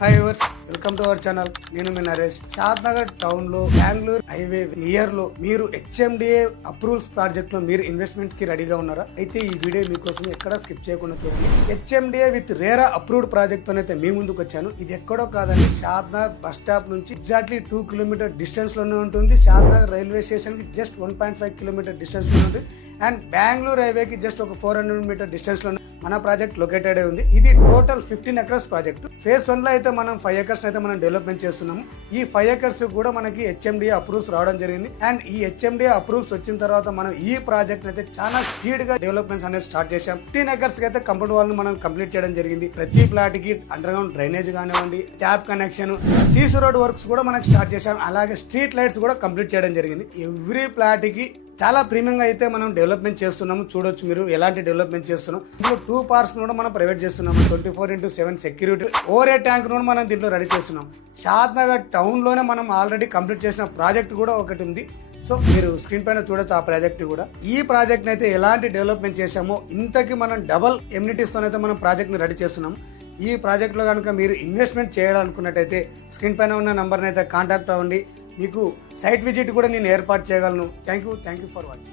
Hi viewers, welcome to our channel. నేను మీ నరేష్. షాద్ Nagar town లో Bengaluru highway near లో మీరు హెచ్ఎండిఏ అప్రూవల్స్ ప్రాజెక్ట్ లో మీరు ఇన్వెస్ట్మెంట్ కి రెడీగా ఉన్నారా? అయితే ఈ వీడియో మీకోసం ఎక్కడ స్కిప్ చేయకుండా చూడండి. HMDA with RERA approved project తోనైతే మీ ముందుకు వచ్చాను. ఇది ఎక్కడో కాదండి, షాద్ నగర్ బస్ స్టాప్ నుంచి ఎగ్జాక్ట్లీ 2 కిలోమీటర్ డిస్టెన్స్ లోనే ఉంటుంది. షాద్ నగర్ రైల్వే స్టేషన్ కి జస్ట్ 1.5 కిలోమీటర్ డిస్టెన్స్ లో ఉంటుంది. అండ్ బెంగళూరు హైవేకి జస్ట్ ఒక 400 మీటర్ డిస్టెన్స్ లో మన ప్రాజెక్ట్ లొకేటెడ్ ఉంది. ఇది టోటల్ 15 ఎకర్స్ ప్రాజెక్ట్. ఫేజ్ 1 లో అయితే మనం 5 ఎకర్స్ అయితే మనం డెవలప్మెంట్ చేస్తున్నాము. ఈ 5 ఎకర్స్ కూడా మనకి హెచ్ఎండిఏ అప్రూవ్స్ రావడం జరిగింది. అండ్ ఈ హెచ్ఎండిఏ అప్రూవ్స్ వచ్చిన తర్వాత మనం ఈ ప్రాజెక్ట్ అయితే చాలా స్పీడ్ గా డెవలప్మెంట్స్ అనేది స్టార్ట్ చేశాం. 15 ఎకర్స్ కి అయితే కంపౌండ్ వాల్ మనం కంప్లీట్ చేయడం జరిగింది. ప్రతి ప్లాట్ కి అండర్ గ్రౌండ్ డ్రైనేజ్ కానివ్వండి, tap connection, CC road works కూడా మనకి స్టార్ట్ చేశాం. అలాగే స్ట్రీట్ లైట్స్ కూడా కంప్లీట్ చేయడం జరిగింది. ఎవ్రీ ప్లాట్ కి చాలా ప్రీమియంగా అయితే మనం డెవలప్మెంట్ చేస్తున్నాము. చూడొచ్చు మీరు ఎలాంటి డెవలప్మెంట్ చేస్తున్నాం. ఇందులో 2 పార్క్స్ కూడా మనం ప్రైవేట్ చేస్తున్నాము. 24/7 సెక్యూరిటీ, ఓవర్ హెడ్ ట్యాంక్ కూడా మనం దీంట్లో రెడీ చేస్తున్నాం. షాద్ నగర్ టౌన్ లోనే మనం ఆల్రెడీ కంప్లీట్ చేసిన ప్రాజెక్ట్ కూడా ఒకటి ఉంది. సో మీరు స్క్రీన్ పైన చూడొచ్చు ఆ ప్రాజెక్ట్ కూడా. ఈ ప్రాజెక్ట్ అయితే ఎలాంటి డెవలప్మెంట్ చేసామో ఇంతకి మనం డబల్ ఎమ్యూనిటీస్ తోనైతే మనం ప్రాజెక్ట్ ని రెడీ చేస్తున్నాం. ఈ ప్రాజెక్ట్ లో కనుక మీరు ఇన్వెస్ట్మెంట్ చేయాలనుకున్నట్టయితే స్క్రీన్ పైన ఉన్న నంబర్ అయితే కాంటాక్ట్ అవ్వండి. మీకు సైట్ విజిట్ కూడా నేను ఏర్పాటు చేయగలను. Thank you for watching.